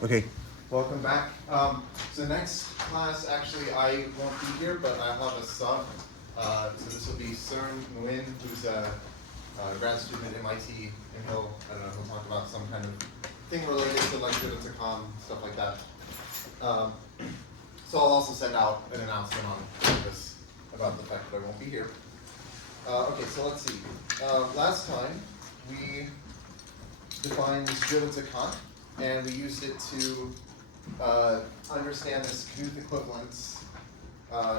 Okay, welcome back. So next class, actually, I won't be here, but I'll have a sub. So this will be Cern Nguyen, who's a grad student at MIT, and he'll talk about some kind of thing related to like Jivitacom, stuff like that. So I'll also send out an announcement on campus about the fact that I won't be here. Okay, so let's see. Last time we defined this Jivitacom, and we used it to understand this Knuth equivalence,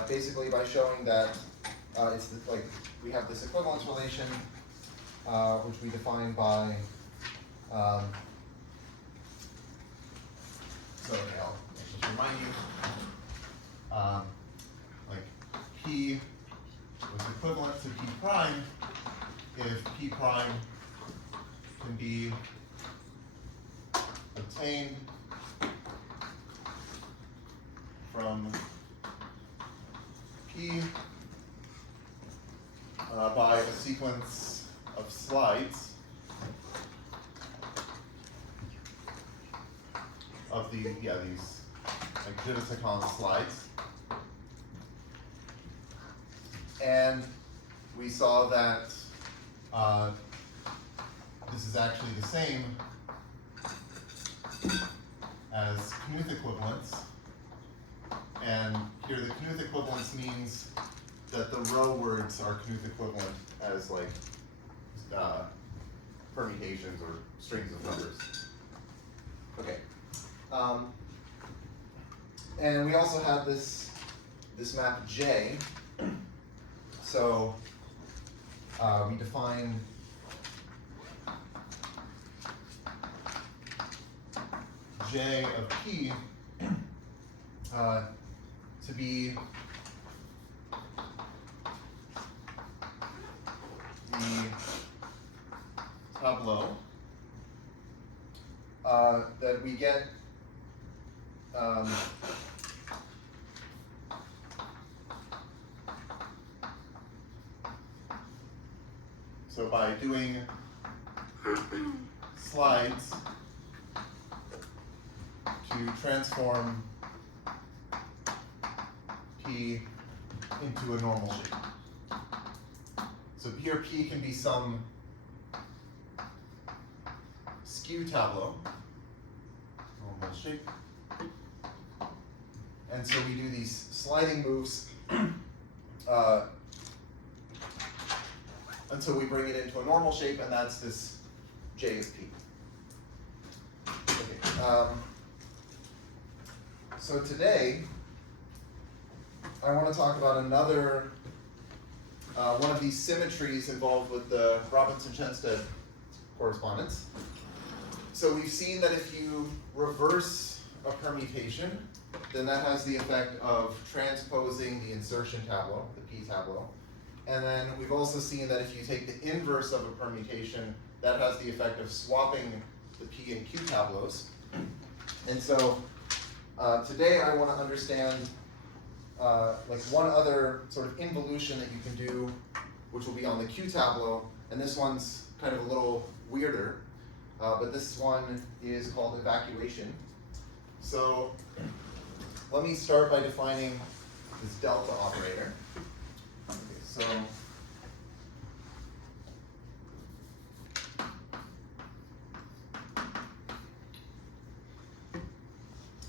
basically by showing that it's like we have this equivalence relation, which we define by. So okay, I'll just remind you, like P was equivalent to P prime if P prime can be obtained from P by a sequence of slides of these like Jivitacom slides, and we saw that this is actually the same as Knuth equivalence, and here the Knuth equivalence means that the row words are Knuth equivalent as like permutations or strings of numbers. Okay, and we also have this map J. So we define J of P to be the tableau that we get so by doing slides to transform P into a normal shape. So here P can be some skew tableau, normal shape. And so we do these sliding moves until we bring it into a normal shape, and that's this J of P. Okay. So today, I want to talk about another one of these symmetries involved with the Robinson-Chenstedt correspondence. So we've seen that if you reverse a permutation, then that has the effect of transposing the insertion tableau, the P tableau. And then we've also seen that if you take the inverse of a permutation, that has the effect of swapping the P and Q tableaus. And so today I want to understand like one other sort of involution that you can do, which will be on the Q tableau, and this one's kind of a little weirder, but this one is called evacuation. So let me start by defining this delta operator. Okay,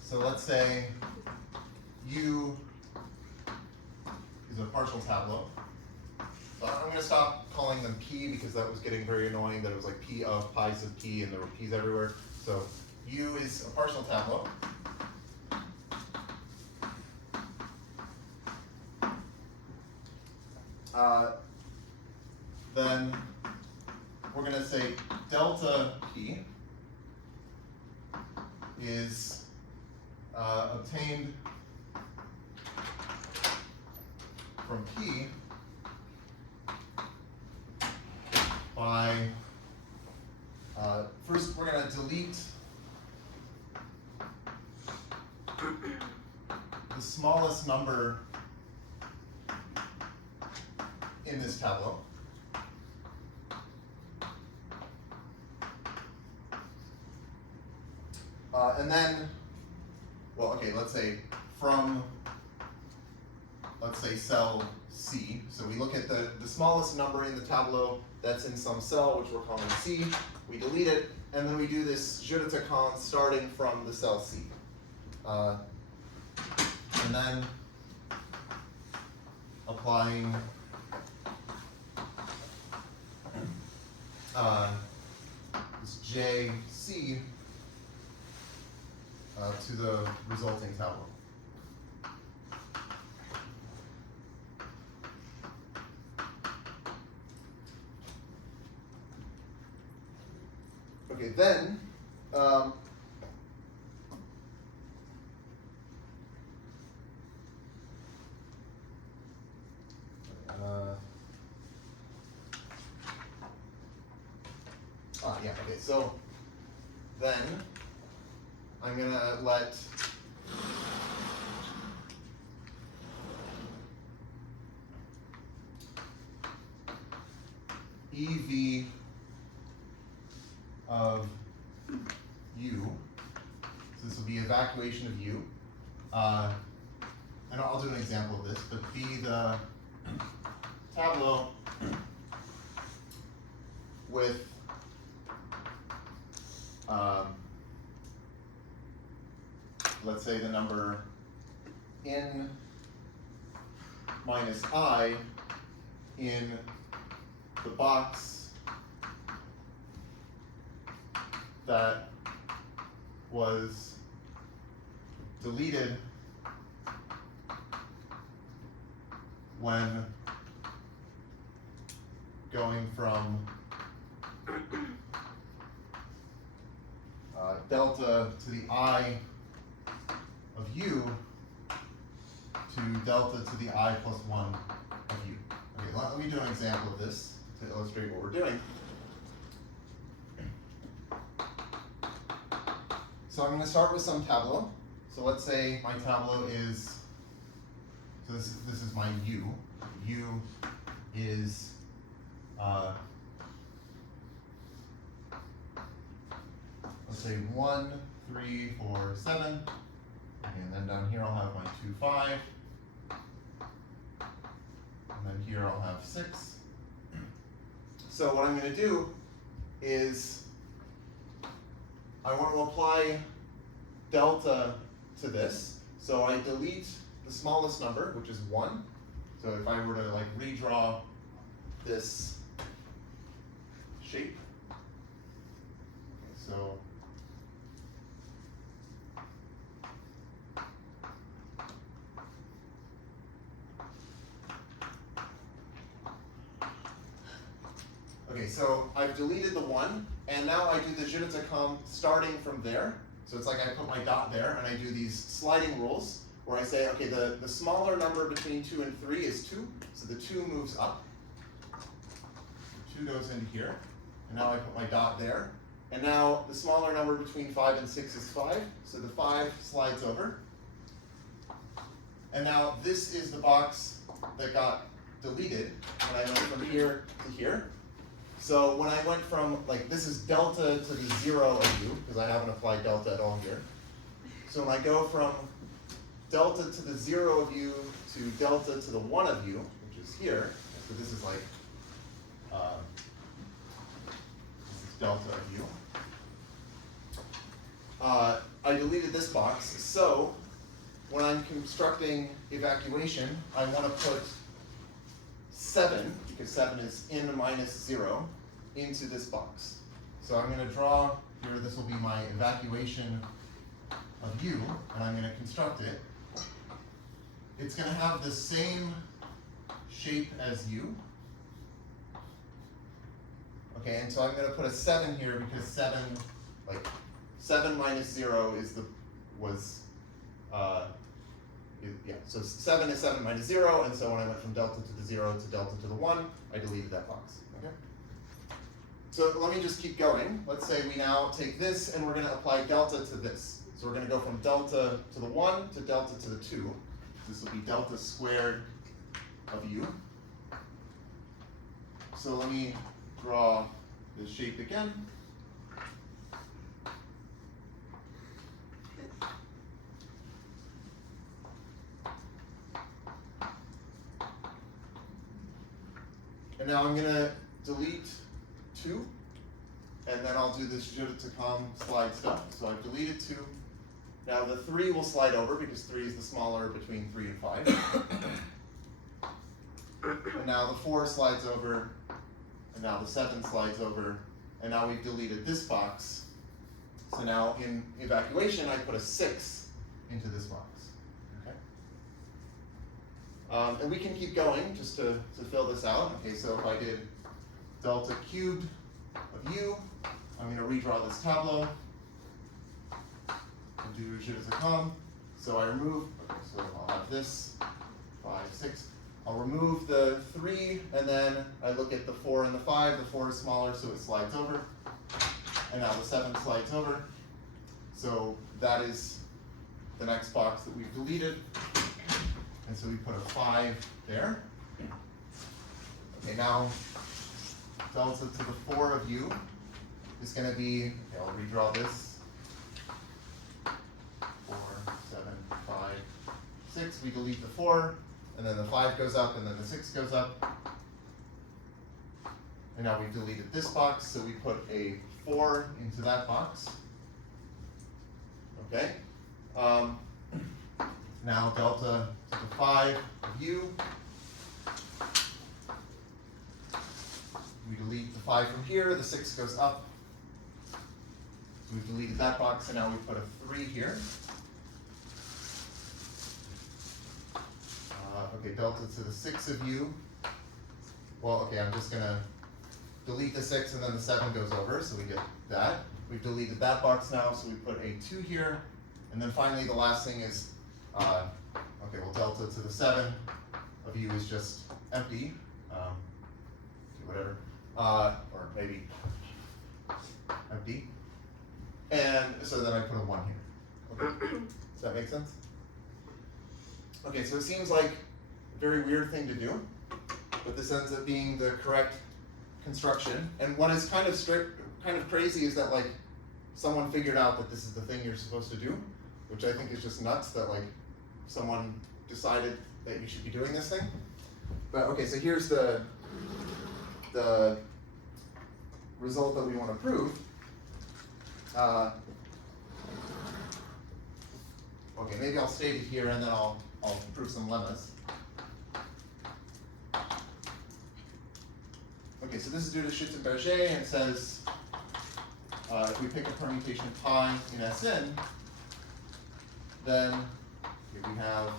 so let's say U is a partial tableau. So I'm going to stop calling them P because that was getting very annoying that it was like P of pi sub P and there were P's everywhere. So U is a partial tableau. Then we're going to say delta P is obtained from P by, first we're going to delete the smallest number in this tableau. And then, well, okay, let's say from, let's say cell C. So we look at the smallest number in the tableau that's in some cell, which we're calling C. We delete it, and then we do this je de con starting from the cell C. And then applying this JC to the resulting tableau. Okay, then yeah, okay, so then I'm gonna let EV of U, so this will be evacuation of U, and I'll do an example of this, but be the tableau with let's say the number n minus I in the box that was deleted when going from delta to the I of U to delta to the I plus 1 of U. Okay, let me do an example of this to illustrate what we're doing. So I'm going to start with some tableau. So let's say my tableau is, so this is my U. U is let's say 1, 3, 4, 7. And then down here I'll have my 2, 5. And then here I'll have 6. So what I'm going to do is I want to apply delta to this. So I delete the smallest number, which is 1. So if I were to like redraw this shape, so okay, so I've deleted the 1, and now I do the je de con starting from there. So it's like I put my dot there, and I do these sliding rules, where I say, okay, the smaller number between 2 and 3 is 2, so the 2 moves up. The 2 goes into here, and now I put my dot there. And now the smaller number between 5 and 6 is 5, so the 5 slides over. And now this is the box that got deleted when I went from here to here. So when I went from, like, this is delta to the 0 of U, because I haven't applied delta at all here. So when I go from delta to the 0 of U to delta to the 1 of U, which is here, so this is like, this is delta of U. I deleted this box, so when I'm constructing evacuation, I want to put 7, because 7 is n minus 0, into this box. So I'm going to draw here, this will be my evacuation of U, and I'm going to construct it. It's going to have the same shape as U. Okay, and so I'm going to put a 7 here because 7, like 7 minus 0 is the, yeah, so 7 is 7 minus 0, and so when I went from delta to the 0 to delta to the 1, I deleted that box. Okay. So let me just keep going. Let's say we now take this and we're going to apply delta to this. So we're going to go from delta to the 1 to delta to the 2. This will be delta squared of U. So let me draw the shape again. now I'm gonna delete 2, and then I'll do this je to come slide stuff. So I've deleted 2. Now the 3 will slide over because 3 is the smaller between 3 and 5. And now the 4 slides over, and now the 7 slides over, and now we've deleted this box. So now in evacuation, I put a 6 into this box. Okay. And we can keep going just to fill this out. Okay, so if I did delta cubed of u, I'm going to redraw this tableau and do je as a com. So I remove, okay, so I'll have this 5, 6. I'll remove the 3, and then I look at the 4 and the 5. The 4 is smaller, so it slides over. And now the 7 slides over. So that is the next box that we've deleted. And so we put a 5 there. Okay, now delta to the 4 of u is going to be, okay, I'll redraw this. 4, 7, 5, 6. We delete the 4, and then the 5 goes up, and then the 6 goes up. And now we've deleted this box, so we put a 4 into that box. Okay. Now delta to the 5 of u. We delete the 5 from here, the 6 goes up. So we've deleted that box, and now we put a 3 here. Okay, delta to the 6 of u. Well, okay, I'm just going to delete the 6, and then the 7 goes over, so we get that. We've deleted that box now, so we put a 2 here. And then finally, the last thing is, okay, well, delta to the 7 of u is just empty. Whatever. Or maybe empty. And so then I put a 1 here. Okay. Does that make sense? Okay, so it seems like a very weird thing to do, but this ends up being the correct construction. And what is kind of crazy is that like someone figured out that this is the thing you're supposed to do, which I think is just nuts that like someone decided that you should be doing this thing. But okay, so here's the result that we want to prove. Okay, maybe I'll state it here and then I'll prove some lemmas. Okay, so this is due to Schütz-Berger, and it says if we pick a permutation pi in Sn, then here we have,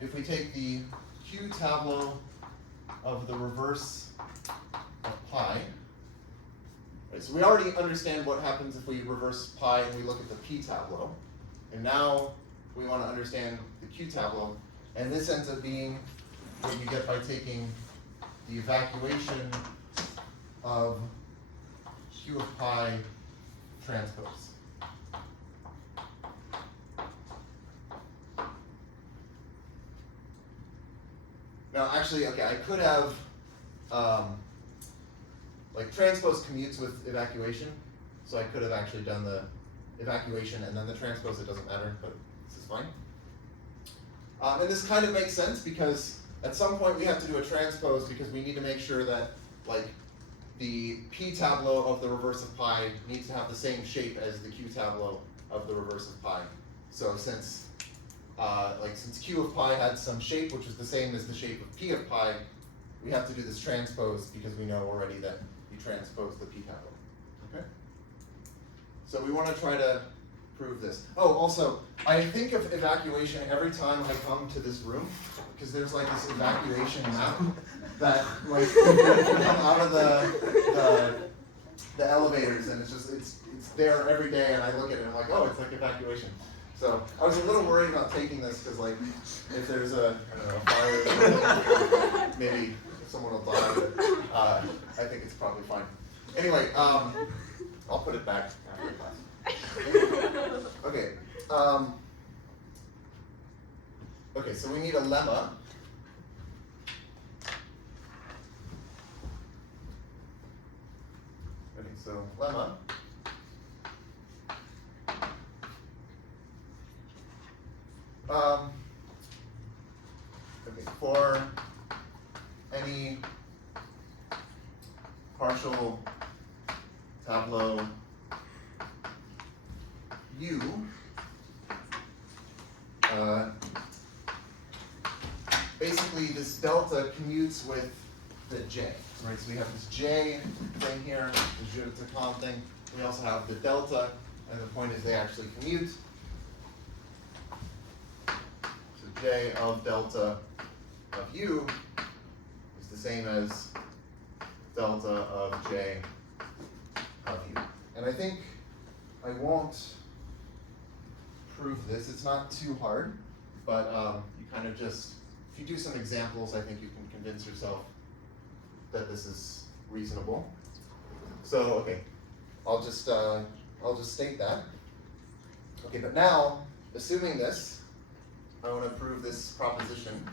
if we take the Q tableau of the reverse of pi, right, so we already understand what happens if we reverse pi and we look at the P tableau, and now we want to understand the Q tableau, and this ends up being what you get by taking the evacuation of Q of pi transpose. Now, actually, okay, I could have, like transpose commutes with evacuation, so I could have actually done the evacuation and then the transpose, it doesn't matter, but this is fine. And this kind of makes sense because at some point we have to do a transpose because we need to make sure that like the P tableau of the reverse of pi needs to have the same shape as the Q tableau of the reverse of pi. So since since Q of pi had some shape which is the same as the shape of P of pi, we have to do this transpose because we know already that you transpose the P tableau. Okay? So we want to try to prove this. Oh, also, I think of evacuation every time I come to this room because there's like this evacuation map that like come out of the elevators, and it's there every day, and I look at it and I'm like, oh, it's like evacuation. So I was a little worried about taking this because like if there's a fire, maybe someone will die. But I think it's probably fine. Anyway, I'll put it back after class. Okay. Okay, so we need a lemma. Okay, so lemma. Okay, for any partial tableau U basically this delta commutes with the j, right? So we have this j thing here, the jeu de com thing. We also have the delta, and the point is they actually commute. So j of delta of u is the same as delta of j of u. And I think I won't prove this. It's not too hard, but you kind of just, if you do some examples, I think you can convince yourself that this is reasonable. So, okay, I'll just state that. Okay, but now, assuming this, I want to prove this proposition.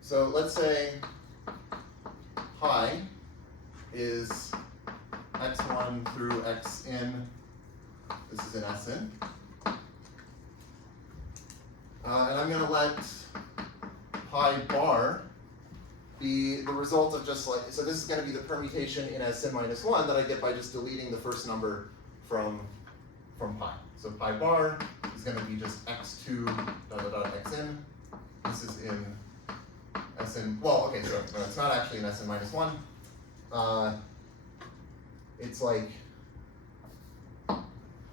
So let's say pi is x1 through xn. This is an Sn. And I'm going to let pi bar be the result of just like, so this is going to be the permutation in Sn minus 1 that I get by just deleting the first number from pi. So pi bar is going to be just x2 xn. This is in Sn, well, okay, so no, it's not actually in Sn minus 1. It's like,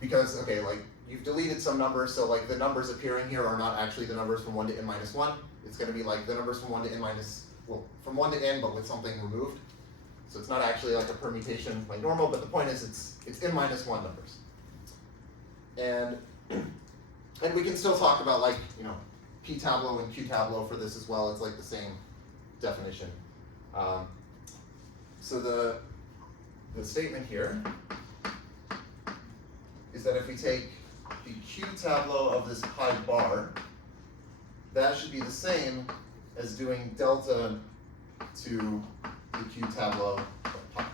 because, okay, like, you've deleted some numbers, so like the numbers appearing here are not actually the numbers from 1 to n minus 1. It's going to be like the numbers from 1 to n minus, well, from 1 to n, but with something removed. So it's not actually like a permutation like normal, but the point is it's n minus 1 numbers. And we can still talk about like, you know, p tableau and q tableau for this as well. It's like the same definition. So the statement here is that if we take the q tableau of this pi bar, that should be the same as doing delta to the q tableau of pi.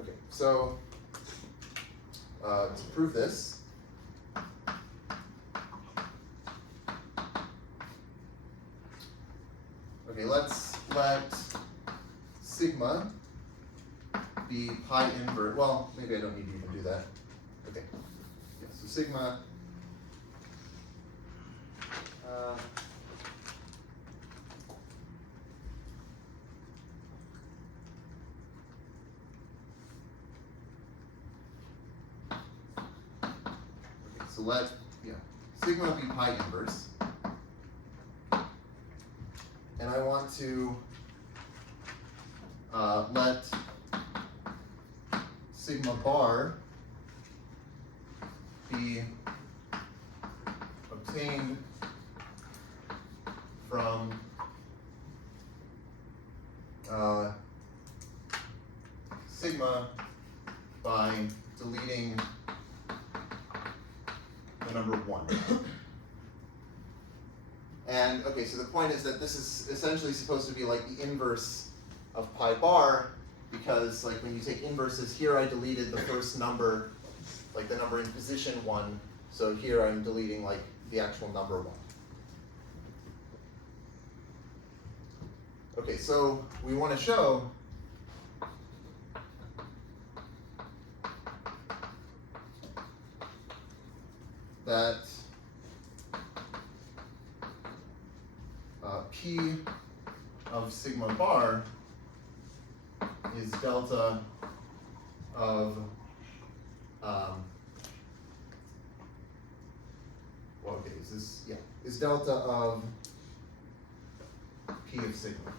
Okay, so to prove this, okay, let's let sigma be pi inverse. Well, maybe I don't need to even do that. Okay, yeah, so sigma okay, so let sigma be pi inverse, and I want to let sigma bar be obtained from sigma by deleting the number 1. And okay, so the point is that this is essentially supposed to be like the inverse of pi bar, because like when you take inverses, here I deleted the first number, like the number in position 1, so here I'm deleting like the actual number 1. Okay, so we want to show that P of sigma bar is delta of well, okay, is delta of P of sigma.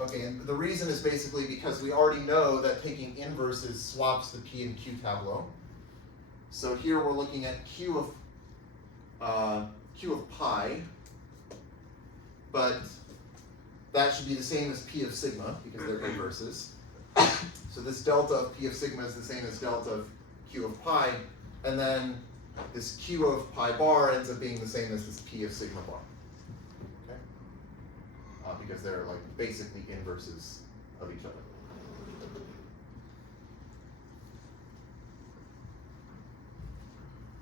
Okay, and the reason is basically because we already know that taking inverses swaps the P and Q tableau. So here we're looking at Q of pi, but that should be the same as P of sigma because they're inverses. So this delta of P of sigma is the same as delta of Q of pi, and then this Q of pi bar ends up being the same as this P of sigma bar. Okay? Because they're like basically inverses of each other.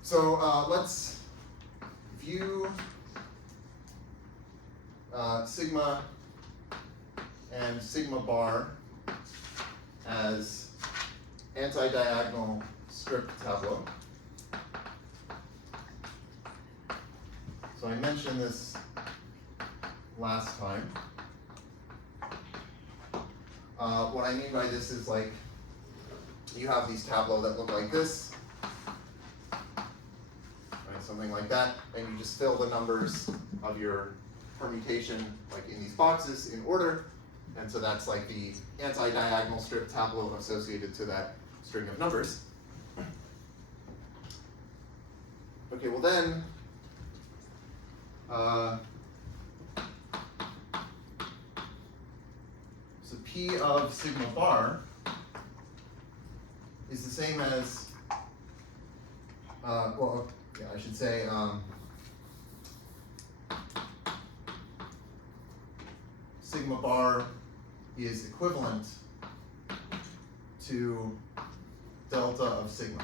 So let's view sigma and sigma bar as anti-diagonal strip tableau. So I mentioned this last time. What I mean by this is like you have these tableaux that look like this, right, something like that, and you just fill the numbers of your permutation like in these boxes in order, and so that's like the anti-diagonal strip tableau associated to that string of numbers. Okay, well then, so P of sigma bar is the same as, well, yeah, I should say, sigma bar is equivalent to delta of sigma.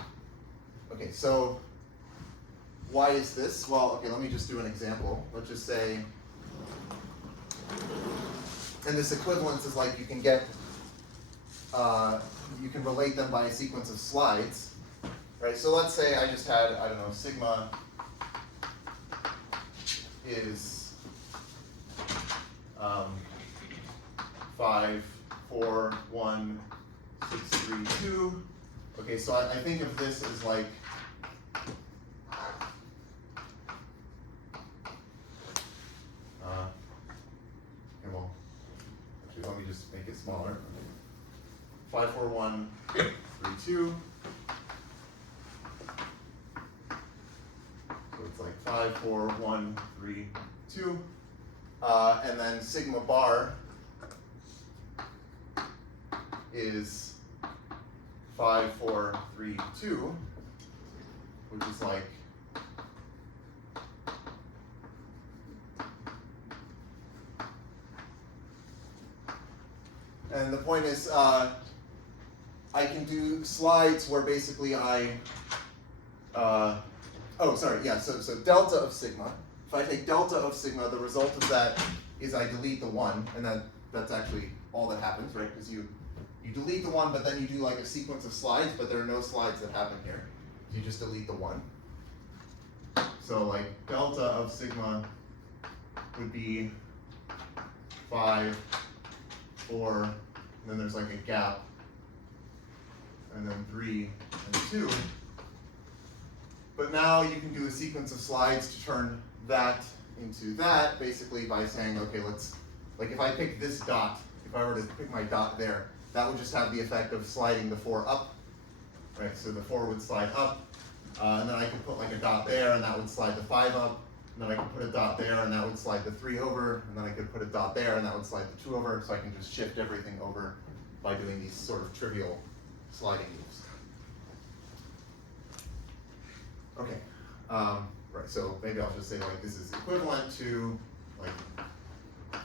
Okay, so why is this? Well, okay, let me just do an example. Let's just say, and this equivalence is like you can get, you can relate them by a sequence of slides, right? So let's say I just had, I don't know, sigma is 5, 4, 1, 6, 3, 2. Okay, so I think of this as like, okay, well, actually let me just make it smaller. 5, 4, 1, 3, 2. So it's like 5, 4, 1, 3, 2. And then sigma bar is 5, 4, 3, 2, which is like and the point is I can do slides where basically I so delta of sigma. If I take delta of sigma, the result of that is I delete the 1, and that's actually all that happens, right? Because you delete the 1, but then you do like a sequence of slides, but there are no slides that happen here. You just delete the 1. So like delta of sigma would be 5, 4, and then there's like a gap, and then 3 and 2. But now you can do a sequence of slides to turn that into that, basically by saying, okay, let's, like if I pick this dot, if I were to pick my dot there, that would just have the effect of sliding the 4 up, right? So the 4 would slide up, and then I could put like a dot there, and that would slide the 5 up, and then I could put a dot there, and that would slide the 3 over, and then I could put a dot there, and that would slide the 2 over, so I can just shift everything over by doing these sort of trivial sliding moves. Okay, right, so maybe I'll just say like this is equivalent to like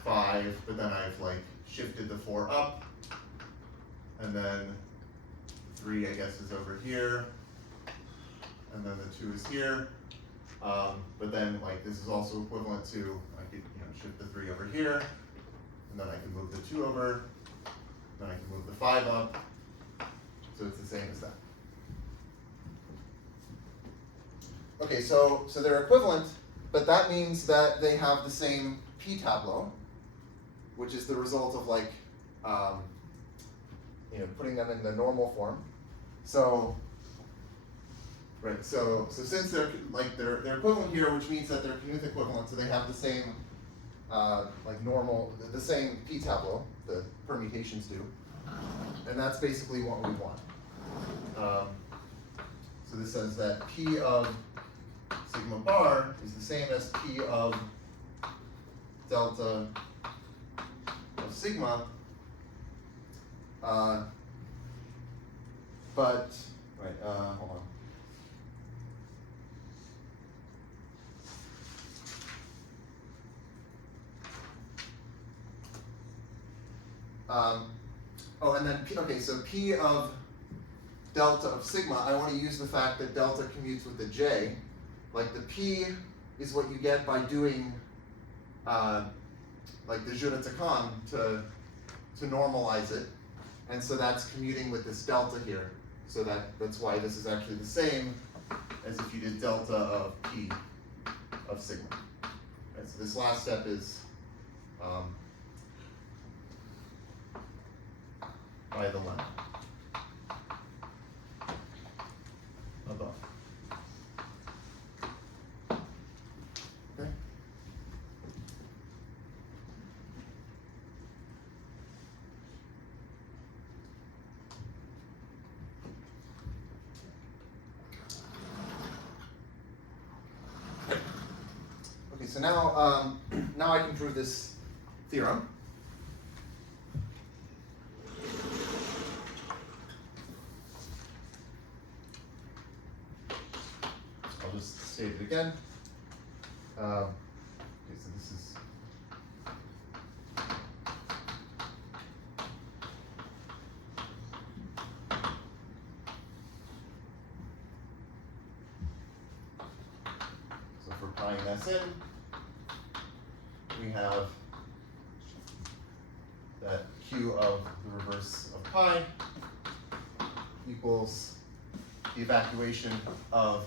5, but then I've like shifted the 4 up, and then 3 I guess is over here, and then the 2 is here, but then like this is also equivalent to, I could shift the 3 over here, and then I can move the 2 over, then I can move the 5 up, so it's the same as that. Okay, so they're equivalent, but that means that they have the same p-tableau, which is the result of like, putting them in the normal form. So, right, so since they're equivalent here, which means that they're Knuth equivalent, so they have the same like normal, the same p-tableau, the permutations do, and that's basically what we want. So this says that p of sigma bar is the same as p of delta of sigma, but, right, hold on. Oh, and then, okay, so p of delta of sigma, I want to use the fact that delta commutes with the j. Like the p is what you get by doing like the jeu de Tacan to normalize it. And so that's commuting with this delta here. So that's why this is actually the same as if you did delta of p of sigma. Right, so this last step is by the lemma above. Okay. Okay, so now now I can prove this theorem. I'll just state it again. Okay, so this is so for pieing this in, we have that q of the reverse of pi equals the evacuation of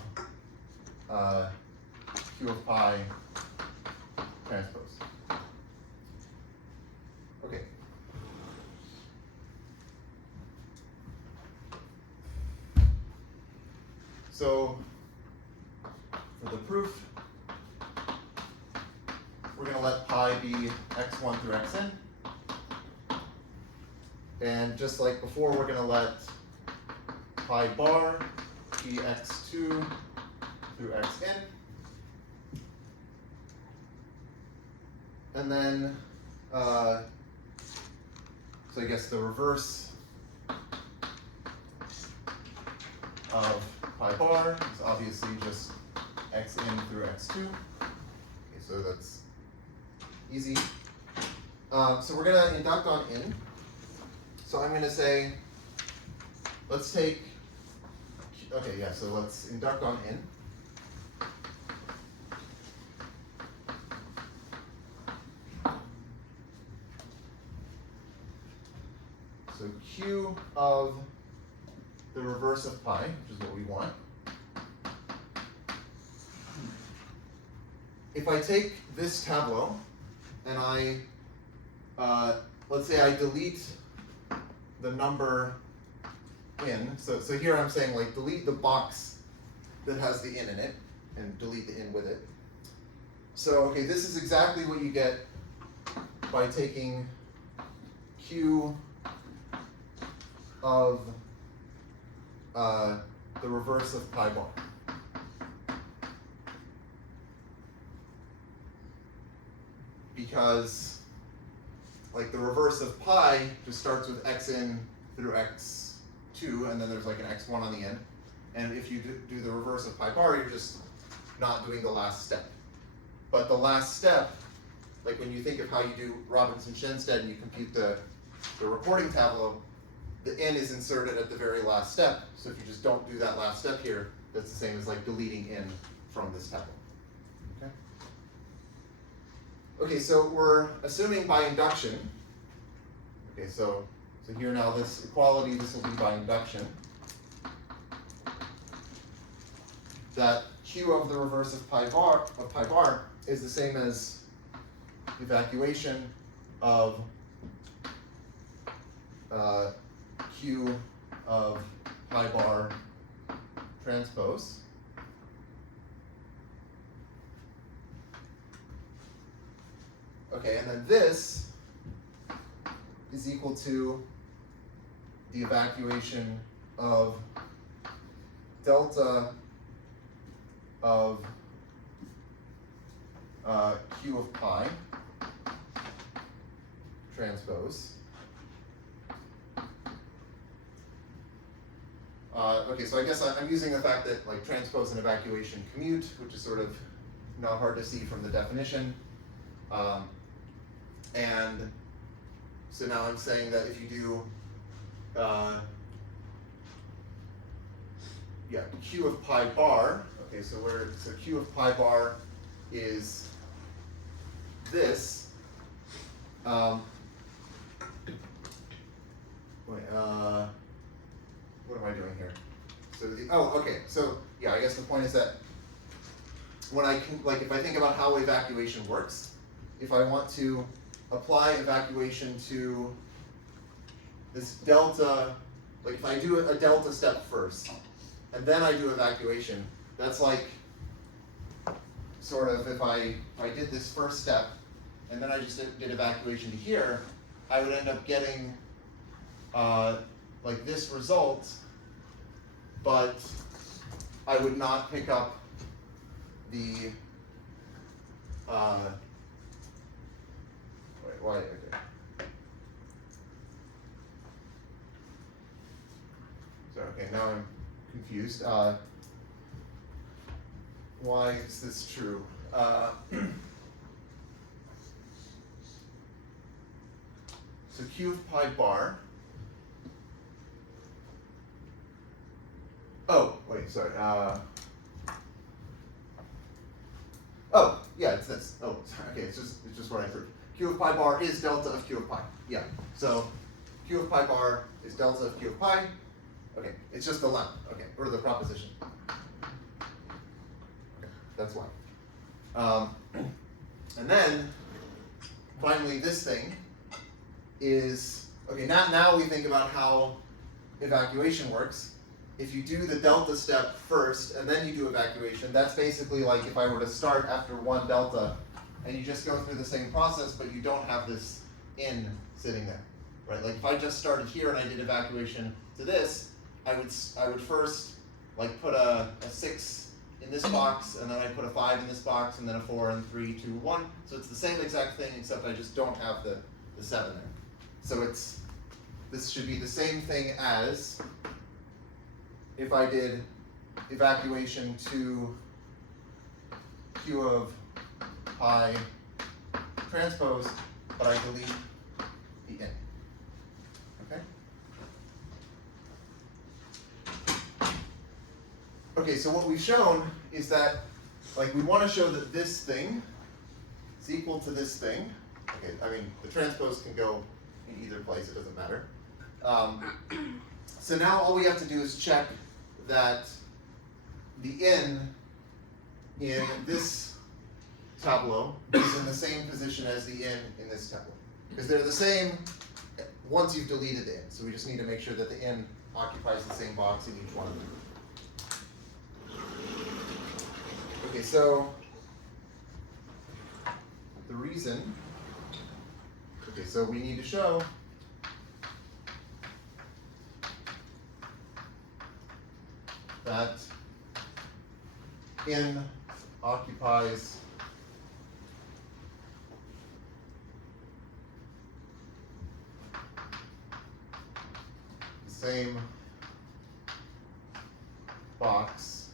q of pi transpose. Okay. So for the proof, we're going to let pi be x1 through xn. And just like before, we're going to let pi bar be x2 through xn. And then, so I guess the reverse of pi bar is obviously just xn through x2. Okay, so that's easy. So we're going to induct on in. So I'm going to say, let's take, okay, yeah, so let's induct on in. So q of the reverse of pi, which is what we want. If I take this tableau and I, let's say I delete the number in, so here I'm saying like delete the box that has the in it and delete the in with it. So okay, this is exactly what you get by taking q of the reverse of pi bar. Because like the reverse of pi just starts with xn through x2, and then there's like an x1 on the end. And if you do the reverse of pi bar, you're just not doing the last step. But the last step, like when you think of how you do Robinson-Shenstedt and you compute the recording tableau, the n is inserted at the very last step. So if you just don't do that last step here, that's the same as like deleting n from this tableau. Okay? Okay, so we're assuming by induction. Okay, so here now this equality, this will be by induction. That q of the reverse of pi bar is the same as evacuation of q of pi bar transpose. Okay, and then this is equal to the evacuation of delta of q of pi transpose. Okay, so I guess I'm using the fact that like transpose and evacuation commute, which is sort of not hard to see from the definition. And so now I'm saying that if you do Q of pi bar. Okay, so Q of pi bar is this. What am I doing here? So so I guess the point is that when if I think about how evacuation works, if I want to apply evacuation to this delta, like if I do a delta step first, and then I do evacuation, that's like sort of if I did this first step, and then I just did evacuation to here, I would end up getting like this result, but I would not pick up the why? Okay. So okay, now I'm confused. Why is this true? So Q of pi bar. Oh, wait, sorry. Oh, yeah, it's this. Oh, sorry. Okay, it's just what I heard. Q of pi bar is delta of Q of pi. Yeah. So Q of pi bar is delta of Q of pi. Okay, it's just the lemma. Okay, or the proposition. Okay, that's why. And then finally, this thing is okay. Now we think about how evacuation works. If you do the delta step first and then you do evacuation, that's basically like if I were to start after one delta and you just go through the same process, but you don't have this in sitting there, right? Like if I just started here and I did evacuation to this, I would first like put a 6 in this box, and then I put a 5 in this box, and then a 4 and 3, 2, 1. So it's the same exact thing, except I just don't have the 7 there. So this should be the same thing as if I did evacuation to Q of pi transpose, but I delete the in. Okay? Okay, so what we've shown is that, like, we want to show that this thing is equal to this thing. Okay, I mean, the transpose can go in either place, it doesn't matter. So now all we have to do is check that the in this tableau is in the same position as the in this tableau. Because they're the same once you've deleted the in. So we just need to make sure that the in occupies the same box in each one of them. Okay, so the reason, okay, so we need to show that in occupies the same box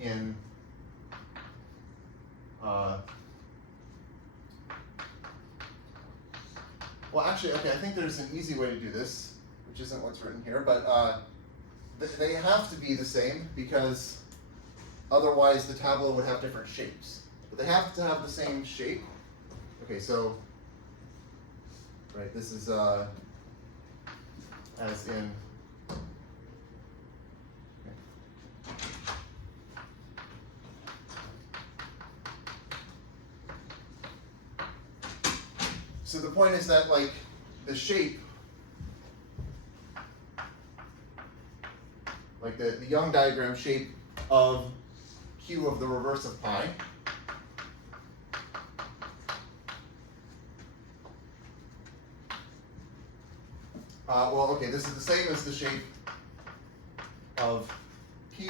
in well, actually, okay, I think there's an easy way to do this, which isn't what's written here, but they have to be the same because otherwise the tableau would have different shapes. But they have to have the same shape. Okay, so, right, this is as in, okay. So the point is that, like, the shape, like the Young diagram shape of Q of the reverse of pi well, okay, this is the same as the shape of P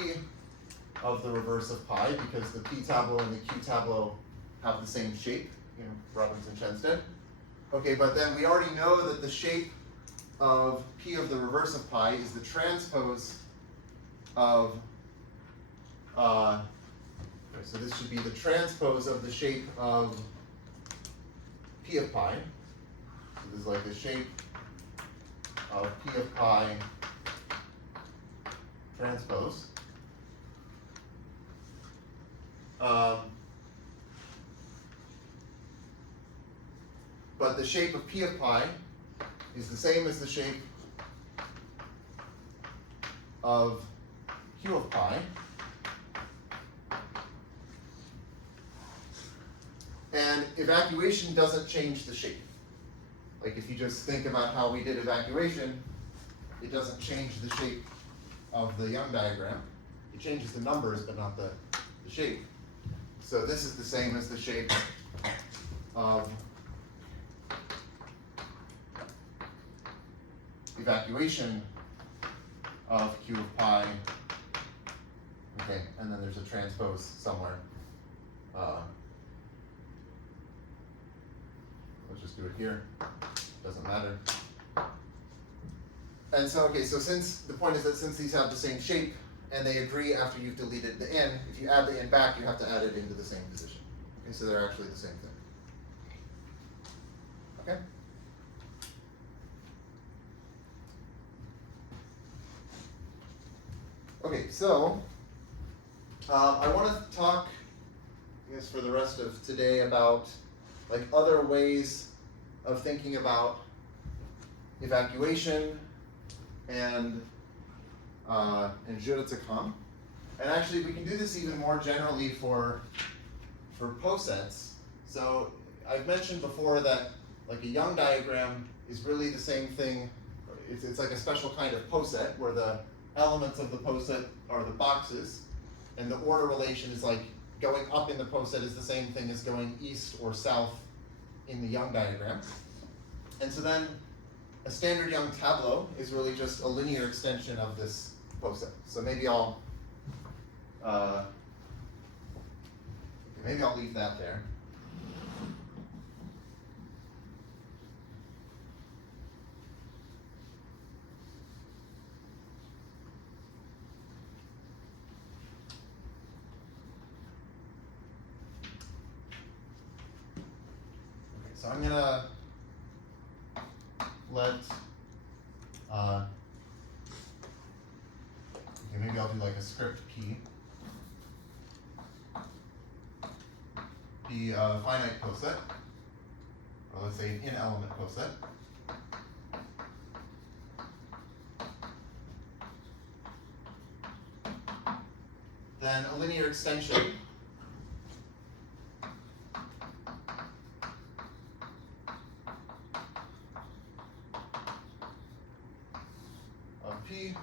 of the reverse of pi because the P tableau and the Q tableau have the same shape in Robinson-Chenstead. Okay, but then we already know that the shape of P of the reverse of pi is the transpose of, so this should be the transpose of the shape of P of pi. So this is like the shape of P of pi transpose. But the shape of P of pi is the same as the shape of Q of pi. And evacuation doesn't change the shape. Like if you just think about how we did evacuation, it doesn't change the shape of the Young diagram. It changes the numbers, but not the shape. So this is the same as the shape of evacuation of Q of pi. Okay, and then there's a transpose somewhere. Let's just do it here. Doesn't matter. And so, okay, so since the point is that since these have the same shape and they agree after you've deleted the n, if you add the n back, you have to add it into the same position. Okay, so they're actually the same thing. Okay? Okay, so I want to talk, I guess, for the rest of today about like other ways of thinking about evacuation and jeu de com. And actually, we can do this even more generally for posets. So I've mentioned before that like a Young diagram is really the same thing. It's like a special kind of poset where the elements of the poset are the boxes, and the order relation is like going up in the poset is the same thing as going east or south in the Young diagram. And so then a standard Young tableau is really just a linear extension of this poset. So maybe I'll leave that there. So I'm gonna let, okay, maybe I'll do like a script P. Be a finite poset, or let's say an in-element poset. Then a linear extension of P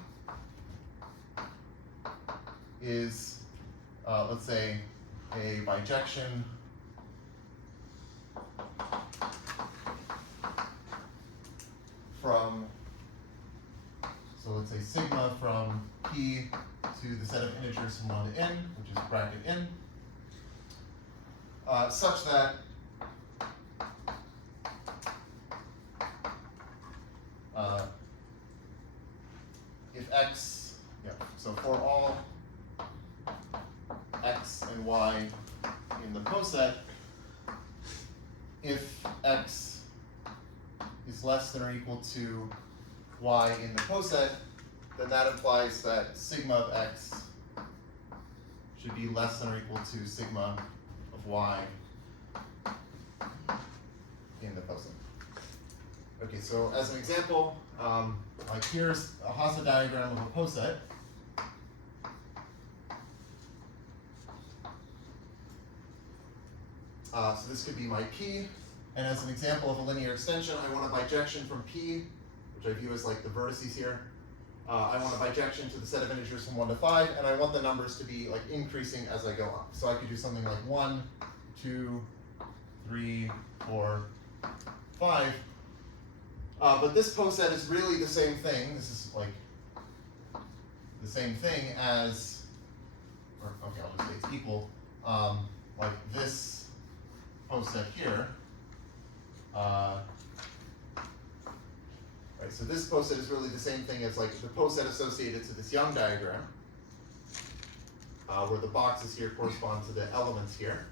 is, let's say, a bijection from, so let's say sigma from P to the set of integers from 1 to n, which is bracket n, such that if x, so for all x and y in the poset, if x is less than or equal to y in the poset, then that implies that sigma of x should be less than or equal to sigma of y in the poset. Okay, so as an example, like here's a Hasse diagram of a poset. So this could be my P, and as an example of a linear extension, I want a bijection from P, which I view as like the vertices here. I want a bijection to the set of integers from 1 to 5, and I want the numbers to be like increasing as I go up. So I could do something like 1, 2, 3, 4, 5. But this poset is really the same thing. This is like the same thing as, or okay, I'll just say it's equal, like this poset here. Right, so this poset is really the same thing as like the poset associated to this Young diagram, where the boxes here correspond to the elements here.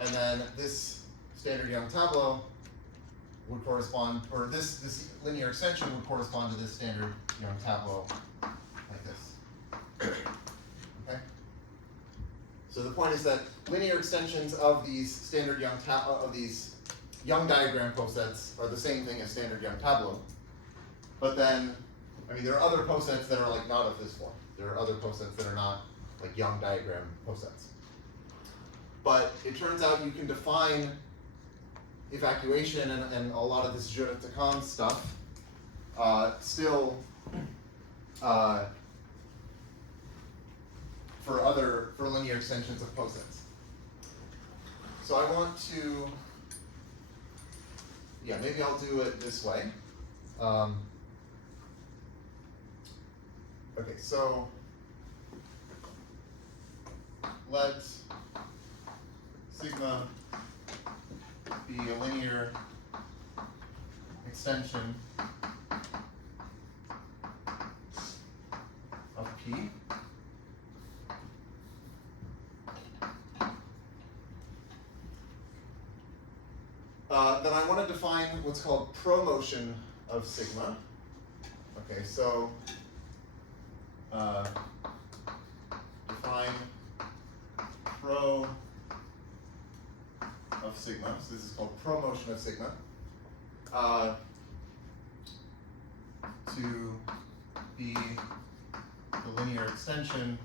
And then this standard Young tableau would correspond, or this linear extension would correspond to this standard Young tableau like this. Okay? So the point is that linear extensions of these standard Young diagram posets are the same thing as standard Young tableau. But then, I mean, there are other posets that are like not of this form. There are other posets that are not like Young diagram posets. But it turns out you can define evacuation and a lot of this jeu de Takan stuff still for linear extensions of posets. So I want to, yeah, maybe I'll do it this way. Okay, so let sigma be a linear extension of P. Then I want to define what's called promotion of sigma. Okay, so define pro of sigma. So this is called promotion of sigma. To be the linear extension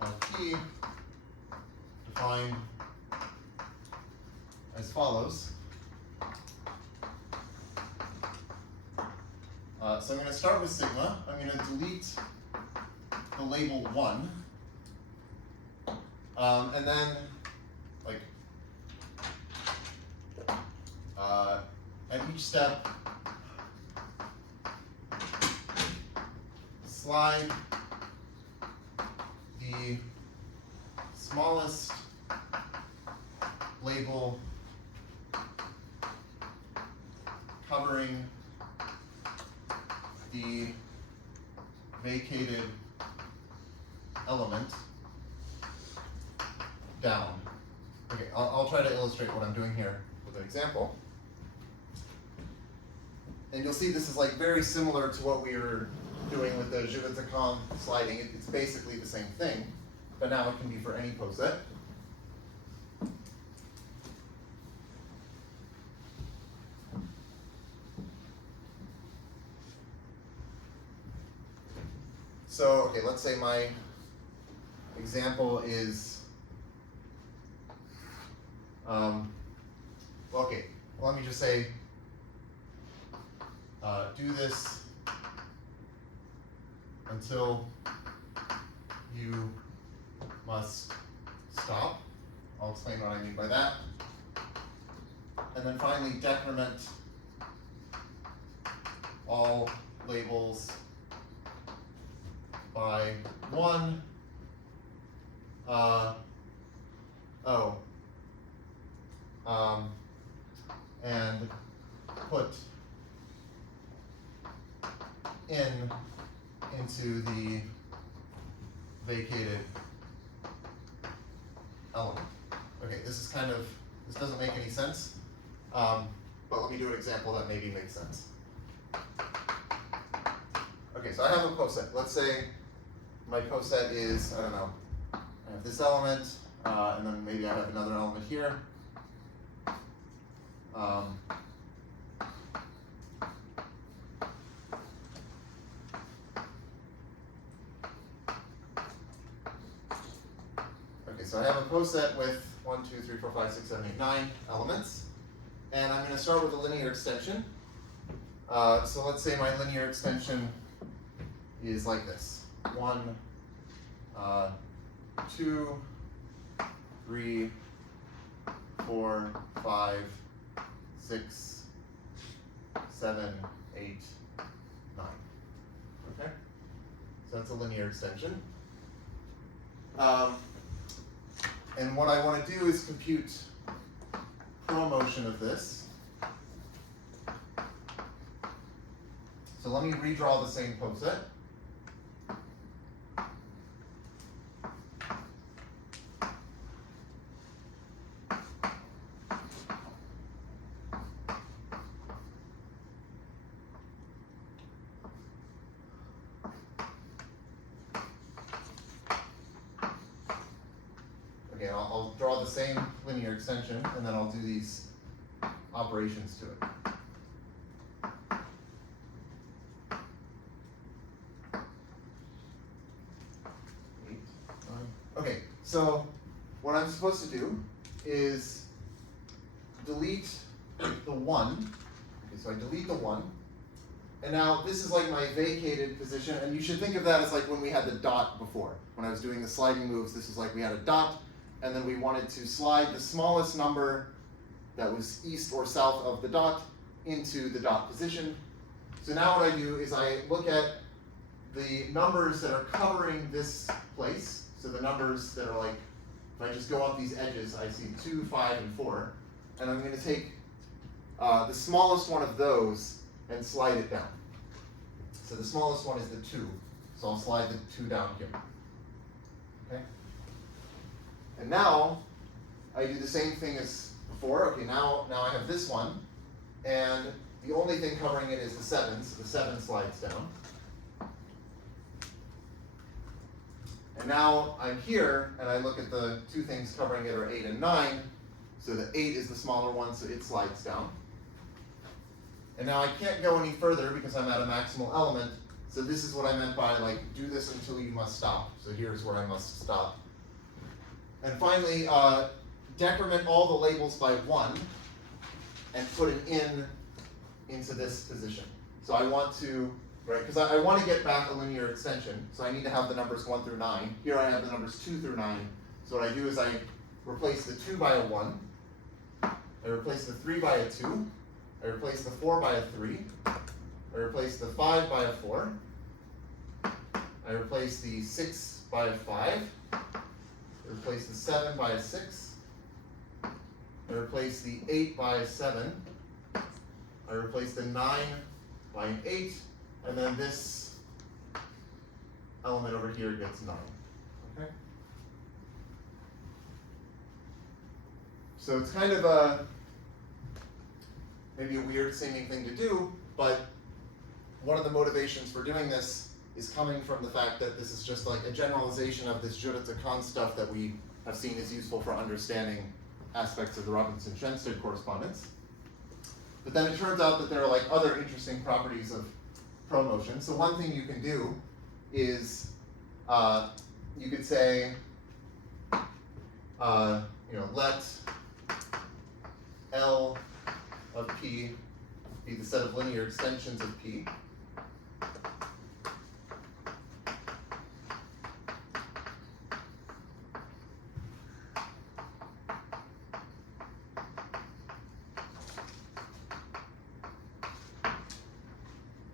of P, defined as follows. So I'm going to start with sigma. I'm going to delete the label 1. And then, like, at each step, slide the smallest label covering the vacated element down. Okay, I'll try to illustrate what I'm doing here with an example. And you'll see this is like very similar to what we were doing with the jeu de Takan sliding. It's basically the same thing, but now it can be for any poset. So, okay, let's say my example is, let me just say, do this until you must stop. I'll explain what I mean by that. And then finally, decrement all labels by 1. And put into the vacated element. Okay, this doesn't make any sense, but let me do an example that maybe makes sense. Okay, so I have a poset. Let's say my poset is, I don't know, I have this element, and then maybe I have another element here. Okay, so I have a poset with 1, 2, 3, 4, 5, 6, 7, 8, 9 elements, and I'm going to start with a linear extension. So let's say my linear extension is like this: 1, 2, 3, 4, 5, 6, 7, 8, 9. Okay? So that's a linear extension. And what I want to do is compute promotion of this. So let me redraw the same poset. Okay, I'll draw the same linear extension, and then I'll do these operations to it. Okay, so what I'm supposed to do is delete the 1. Okay, so I delete the 1. And now this is like my vacated position, and you should think of that as like when we had the dot before. When I was doing the sliding moves, this is like we had a dot, and then we wanted to slide the smallest number that was east or south of the dot into the dot position. So now what I do is I look at the numbers that are covering this place. So the numbers that are like, if I just go up these edges, I see 2, 5, and 4. And I'm going to take the smallest one of those and slide it down. So the smallest one is the 2. So I'll slide the 2 down here. Okay? And now I do the same thing as before. Okay, now I have this one, and the only thing covering it is the 7, so the 7 slides down. And now I'm here, and I look at the 2 things covering it are 8 and 9. So the 8 is the smaller one, so it slides down. And now I can't go any further because I'm at a maximal element. So this is what I meant by like, do this until you must stop. So here's where I must stop. And finally, decrement all the labels by 1 and put an in into this position. So I want to, right, because I want to get back a linear extension. So I need to have the numbers 1 through 9. Here I have the numbers 2 through 9. So what I do is I replace the 2 by a 1. I replace the 3 by a 2. I replace the 4 by a 3. I replace the 5 by a 4. I replace the 6 by a 5. I replace the 7 by a 6. I replace the 8 by a 7. I replace the 9 by an 8. And then this element over here gets 9. Okay? So it's kind of a maybe a weird seeming thing to do, but one of the motivations for doing this is coming from the fact that this is just like a generalization of this Jurita-Kahn stuff that we have seen is useful for understanding aspects of the Robinson-Shenstedt correspondence. But then it turns out that there are like other interesting properties of promotion. So one thing you can do is you could say, let L of P be the set of linear extensions of P.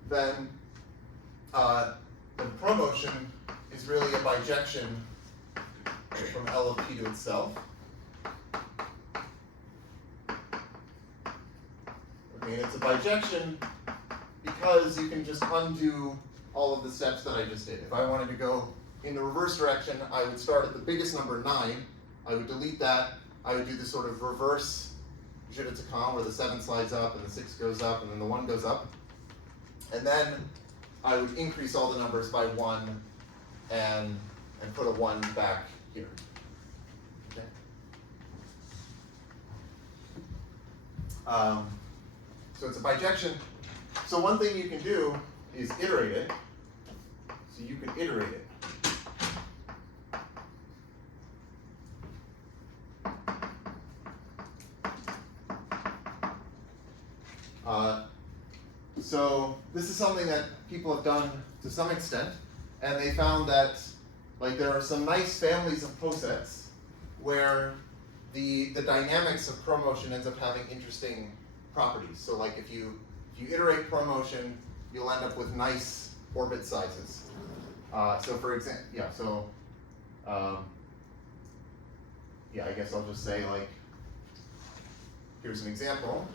Then the promotion is really a bijection from L of P to itself. Okay, and it's a bijection because you can just undo all of the steps that I just did. If I wanted to go in the reverse direction, I would start at the biggest number, 9. I would delete that. I would do this sort of reverse Jurita-Kahn where the 7 slides up and the 6 goes up and then the 1 goes up. And then I would increase all the numbers by 1 and put a 1 back here. Okay. So it's a bijection. So one thing you can do is iterate it. So you could iterate it. So this is something that people have done to some extent, and they found that like there are some nice families of posets where the dynamics of promotion ends up having interesting properties. So like if you iterate promotion, you'll end up with nice orbit sizes. So for example, I guess I'll just say like, here's an example.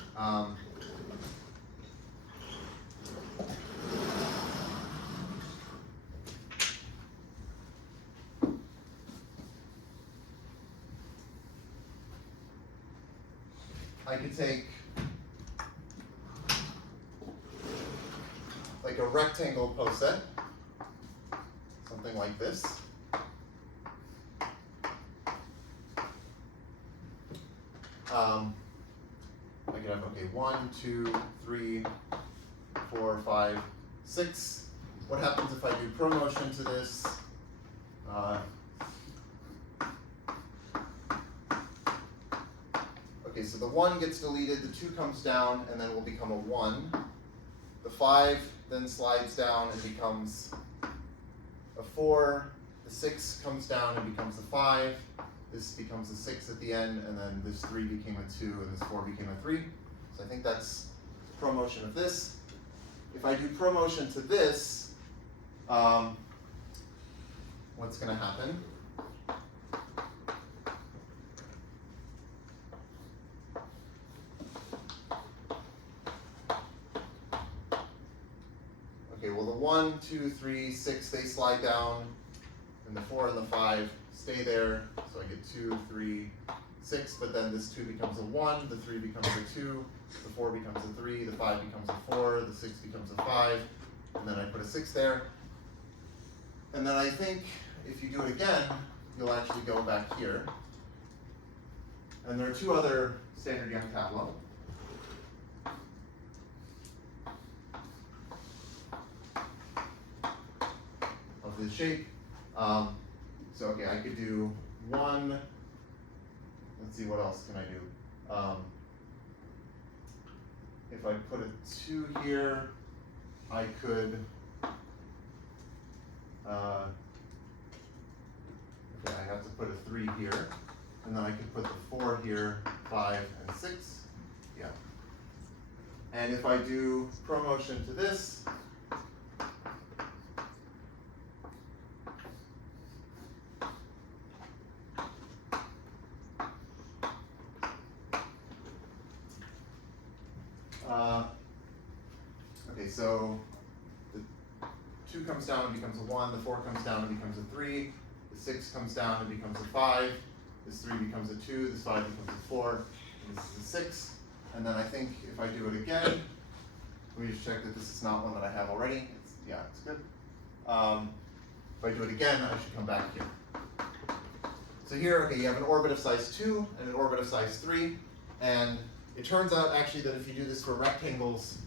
I could take like a rectangle poset, something like this. I could have, okay, 1, 2, 3, 4, 5, 6. What happens if I do promotion to this? Okay, so the 1 gets deleted, the 2 comes down, and then will become a 1. The 5 then slides down and becomes a 4. The 6 comes down and becomes a 5. This becomes a 6 at the end, and then this 3 became a 2, and this 4 became a 3. So I think that's promotion of this. If I do promotion to this, what's going to happen? Okay, well the 1, 2, 3, 6, they slide down, and the 4 and the 5 stay there, so I get 2, 3, 6, but then this 2 becomes a 1, the 3 becomes a 2, the 4 becomes a 3, the 5 becomes a 4, the 6 becomes a 5, and then I put a 6 there. And then I think if you do it again, you'll actually go back here. And there are 2 other standard Young tableaux. Of this shape. So okay, I could do 1. Let's see, what else can I do? If I put a 2 here, I could. Okay, I have to put a 3 here, and then I could put the 4 here, 5 and 6. Yeah. And if I do promotion to this, okay, so the 2 comes down and becomes a 1, the 4 comes down and becomes a 3, the 6 comes down and becomes a 5, this 3 becomes a 2, this 5 becomes a 4, and this is a 6. And then I think if I do it again, let me just check that this is not one that I have already. Yeah, it's good. If I do it again, I should come back here. So here, okay, you have an orbit of size 2 and an orbit of size 3, and it turns out actually that if you do this for rectangles,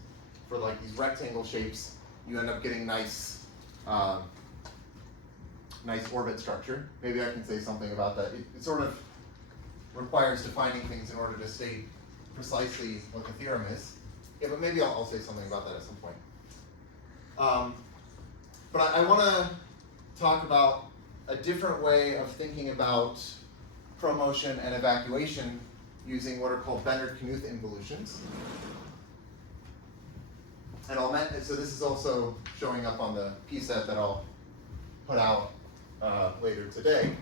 for like these rectangle shapes, you end up getting nice, nice orbit structure. Maybe I can say something about that. It sort of requires defining things in order to state precisely what the theorem is. Yeah, but maybe I'll say something about that at some point. But I want to talk about a different way of thinking about promotion and evacuation using what are called Bennard-Knuth involutions. And so this is also showing up on the P-set that I'll put out later today.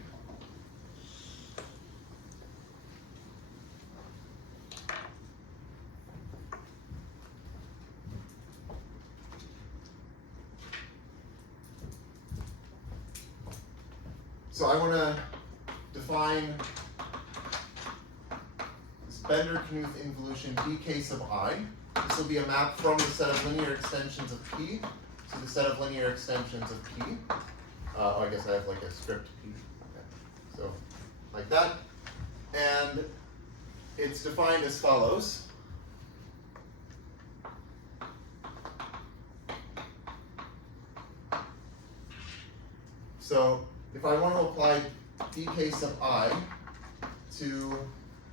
So I want to define this Bennard-Knuth involution B case of I. This will be a map from the set of linear extensions of P to the set of linear extensions of P. Oh, I guess I have like a script P. Okay. So like that. And it's defined as follows. So if I want to apply B case of I to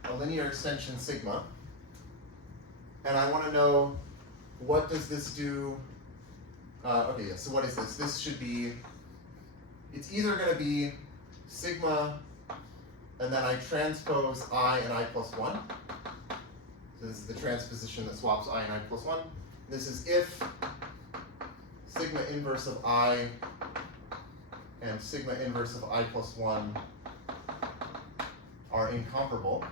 a linear extension sigma, and I want to know what does this do. Okay, yeah, so what is this? This should be, it's either going to be sigma, and then I transpose I and I plus 1. So this is the transposition that swaps I and I plus 1. This is if sigma inverse of I and sigma inverse of I plus 1 are incomparable.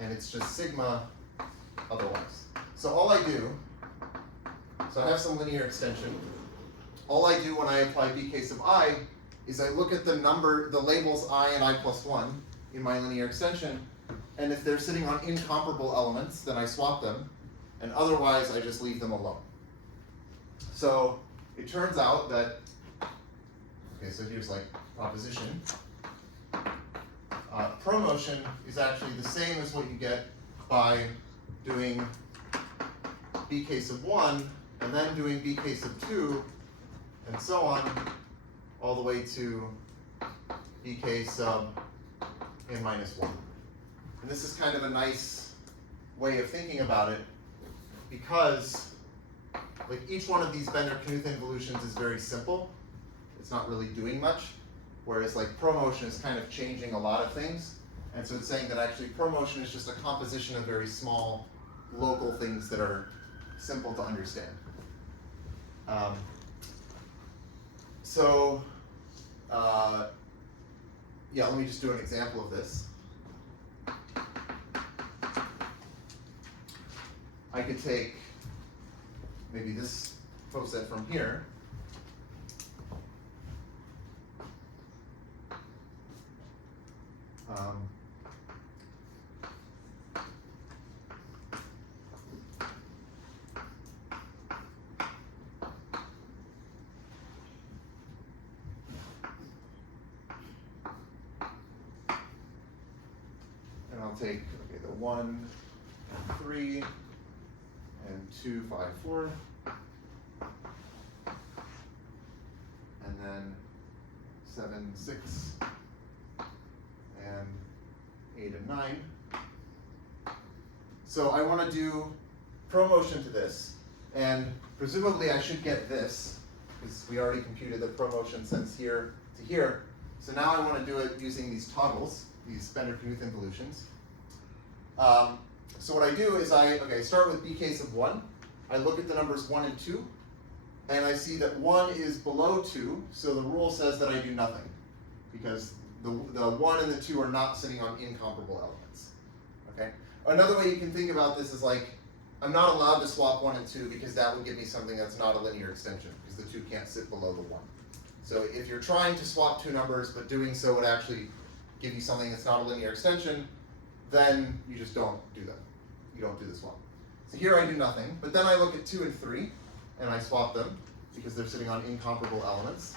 And it's just sigma otherwise. So all I do, so I have some linear extension. All I do when I apply B case of I is I look at the labels I and I plus 1 in my linear extension, and if they're sitting on incomparable elements, then I swap them, and otherwise I just leave them alone. So it turns out that, Okay, so here's like proposition. Promotion is actually the same as what you get by doing b case of 1, and then doing b case of 2, and so on, all the way to bk sub n minus 1. And this is kind of a nice way of thinking about it, because like each one of these Bender-Knuth involutions is very simple. It's not really doing much, whereas like promotion is kind of changing a lot of things. And so it's saying that actually promotion is just a composition of very small local things that are simple to understand. Yeah, let me just do an example of this. I could take maybe this poset from here. And I'll take the 1 and 3 and 2, 5, 4. And then 7, 6, and 8 and 9. So I want to do promotion to this, and presumably I should get this, because we already computed the promotion sends here to here. So now I want to do it using these toggles, these Bender-Knuth involutions. So what I do is I start with b case of 1. I look at the numbers 1 and 2, and I see that 1 is below 2, so the rule says that I do nothing, because the 1 and the 2 are not sitting on incomparable elements. Okay. Another way you can think about this is like, I'm not allowed to swap 1 and 2 because that would give me something that's not a linear extension, because the 2 can't sit below the 1. So if you're trying to swap two numbers, but doing so would actually give you something that's not a linear extension, then you just don't do that. You don't do the swap. So here I do nothing, but then I look at 2 and 3, and I swap them, because they're sitting on incomparable elements.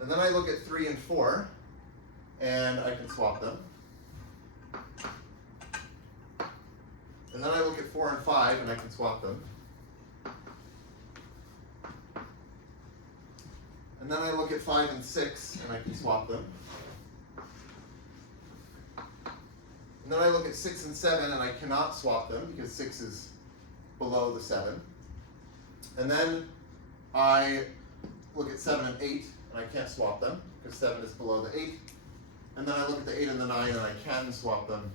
And then I look at 3 and 4, and I can swap them. And then I look at 4 and 5, and I can swap them. And then I look at 5 and 6, and I can swap them. And then I look at 6 and 7, and I cannot swap them, because 6 is below the 7. And then I look at 7 and 8, and I can't swap them, because 7 is below the 8. And then I look at the 8 and the 9, and I can swap them,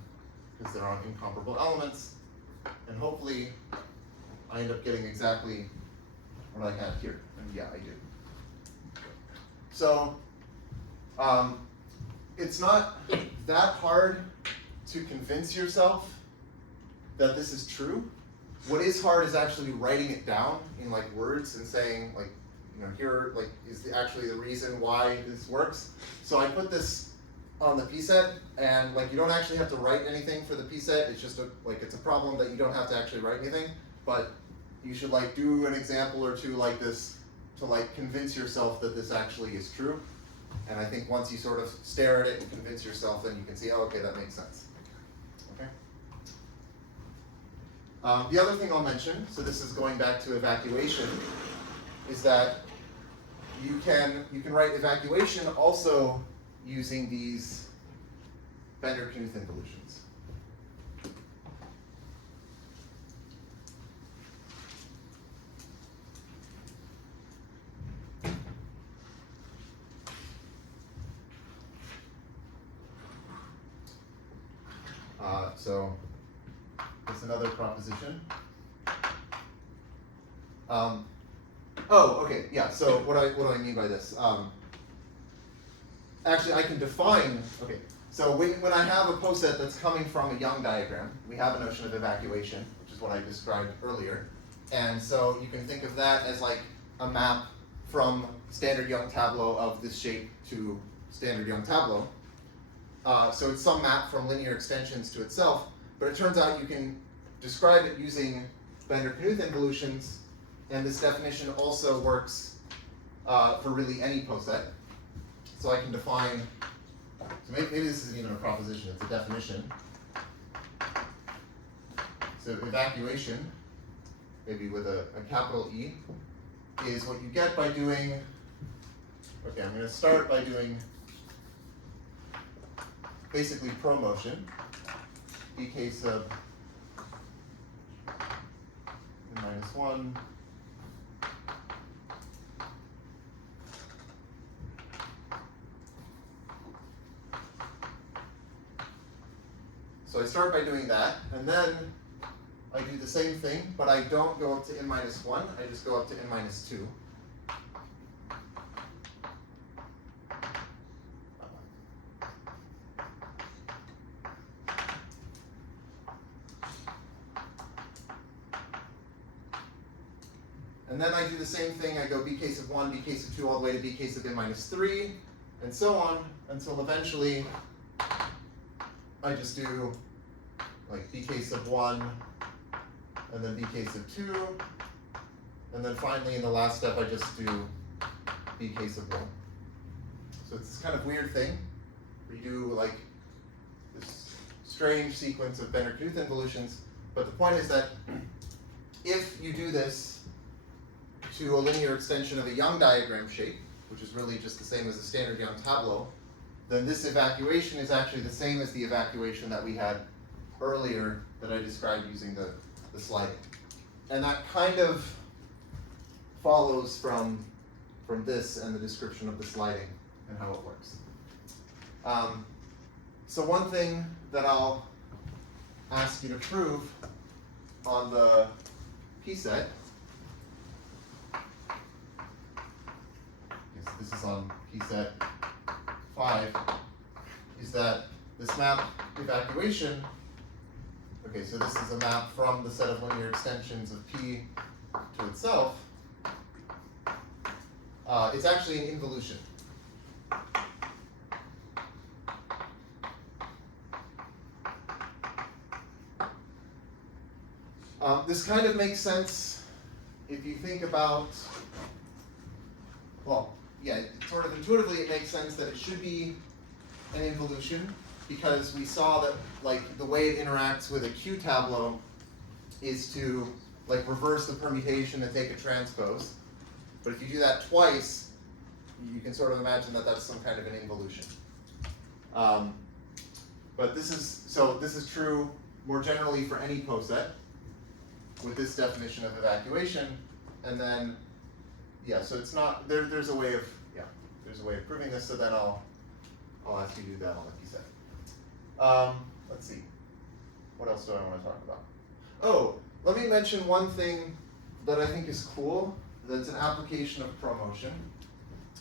because they're on incomparable elements. And hopefully, I end up getting exactly what I have here. And yeah, I do. So, it's not that hard to convince yourself that this is true. What is hard is actually writing it down in like words and saying like, here like is actually the reason why this works. So I put this on the P set, and like you don't actually have to write anything for the P set. It's just it's a problem that you don't have to actually write anything, but you should like do an example or two like this to like convince yourself that this actually is true. And I think once you sort of stare at it and convince yourself, then you can see, oh, okay, that makes sense. Okay. The other thing I'll mention, so this is going back to evacuation, is that you can write evacuation also using these Bender-Knuth involutions. So that's another proposition. Oh, okay, yeah. So what do I mean by this? Actually, I can define. Okay, so when I have a poset that's coming from a Young diagram, we have a notion of evacuation, which is what I described earlier, and so you can think of that as like a map from standard Young tableau of this shape to standard Young tableau. So it's some map from linear extensions to itself, but it turns out you can describe it using Bender-Knuth involutions, and this definition also works for really any poset. So I can define, so maybe this isn't even a proposition, it's a definition. So evacuation, maybe with a capital E, is what you get by doing, okay, I'm going to start by doing basically promotion, bk sub n-1, so I start by doing that, and then I do the same thing, but I don't go up to n-1, I just go up to n-2. And then I do the same thing, I go bk sub 1, bk sub 2, all the way to bk sub n-3, and so on, until eventually I just do like bk sub 1, and then bk sub 2, and then finally in the last step I just do bk sub 1. So it's this kind of weird thing, where you do like this strange sequence of Bender-Knuth involutions, but the point is that if you do this to a linear extension of a Young diagram shape, which is really just the same as the standard Young tableau, then this evacuation is actually the same as the evacuation that we had earlier that I described using the sliding. And that kind of follows from this and the description of the sliding and how it works. So one thing that I'll ask you to prove on the P set, this is on P set 5, is that this map evacuation, okay, so this is a map from the set of linear extensions of P to itself, it's actually an involution. This kind of makes sense if you think about, well, yeah, sort of intuitively it makes sense that it should be an involution, because we saw that like the way it interacts with a Q tableau is to like reverse the permutation and take a transpose. But if you do that twice, you can sort of imagine that that's some kind of an involution. But this is true more generally for any poset with this definition of evacuation, and then yeah, so it's not there's a way of proving this. So then I'll ask you to do that on the P set. Let's see, what else do I want to talk about? Oh, let me mention one thing that I think is cool. That's an application of promotion.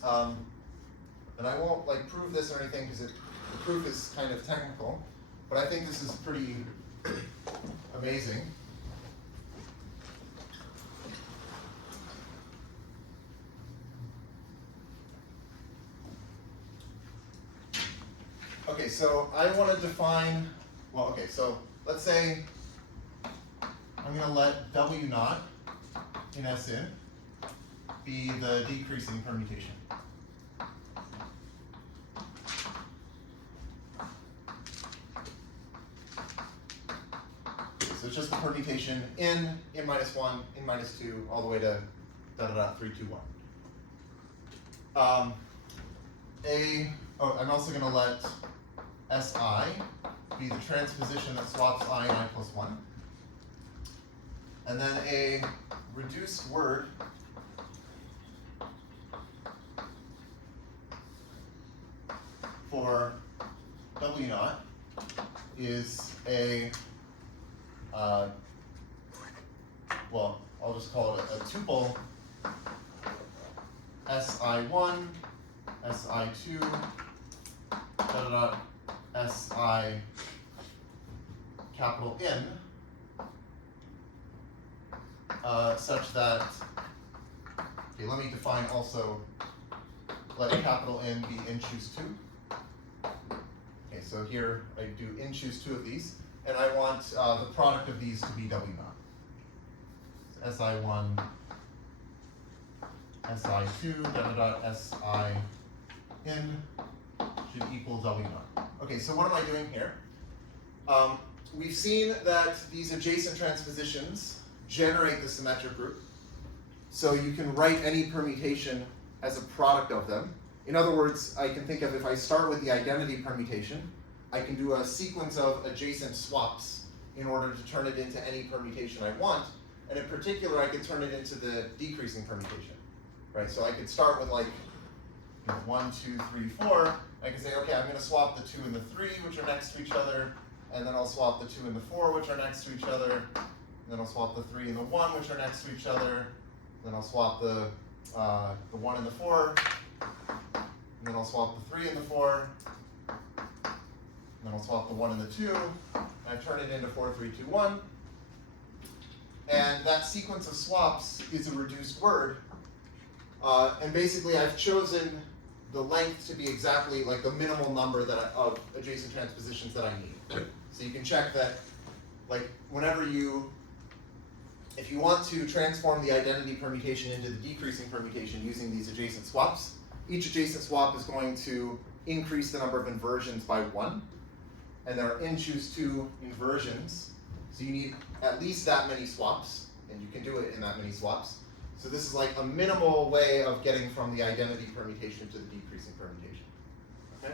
And I won't like prove this or anything because the proof is kind of technical, but I think this is pretty amazing. Okay, so I want to define, well, okay, so let's say I'm going to let W naught in S in be the decreasing permutation. Okay, so it's just the permutation in minus 1, in minus 2, all the way to 3, 2, 1. I'm also going to let SI be the transposition that swaps I and I plus 1. And then a reduced word for W naught is a, well, I'll just call it a tuple SI1, SI2, SI capital N, such that, okay, let me define also, let capital N be n choose 2. Okay, so here I do n choose 2 of these, and I want the product of these to be W naught. So SI1, SI2 SI in should equal W naught. Okay, so what am I doing here? We've seen that these adjacent transpositions generate the symmetric group. So you can write any permutation as a product of them. In other words, I can think of if I start with the identity permutation, I can do a sequence of adjacent swaps in order to turn it into any permutation I want. And in particular, I could turn it into the decreasing permutation, right? So I could start with like 1, 2, 3, 4. I can say, okay, I'm going to swap the 2 and the 3, which are next to each other, and then I'll swap the 2 and the 4, which are next to each other, and then I'll swap the 3 and the 1, which are next to each other, then I'll swap the 1 and the 4, and then I'll swap the 3 and the 4, and then I'll swap the 1 and the 2, and I turn it into 4, 3, 2, 1. And that sequence of swaps is a reduced word. And basically I've chosen the length to be exactly like the minimal number of adjacent transpositions that I need. So you can check that, like if you want to transform the identity permutation into the decreasing permutation using these adjacent swaps, each adjacent swap is going to increase the number of inversions by 1. And there are n-choose-2 inversions. So you need at least that many swaps, and you can do it in that many swaps. So this is like a minimal way of getting from the identity permutation to the decreasing permutation. Okay?